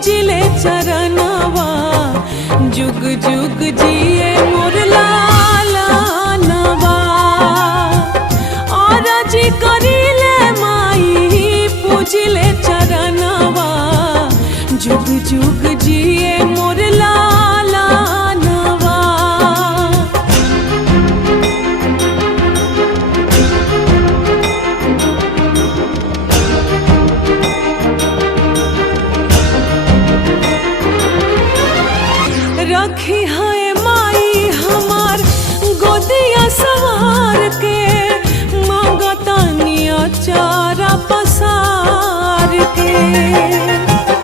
पूजिले चरणवा जुग जुग जिए मोर लालनवा। और जी करिले माई पूजिले चरणवा जुग जुग जिए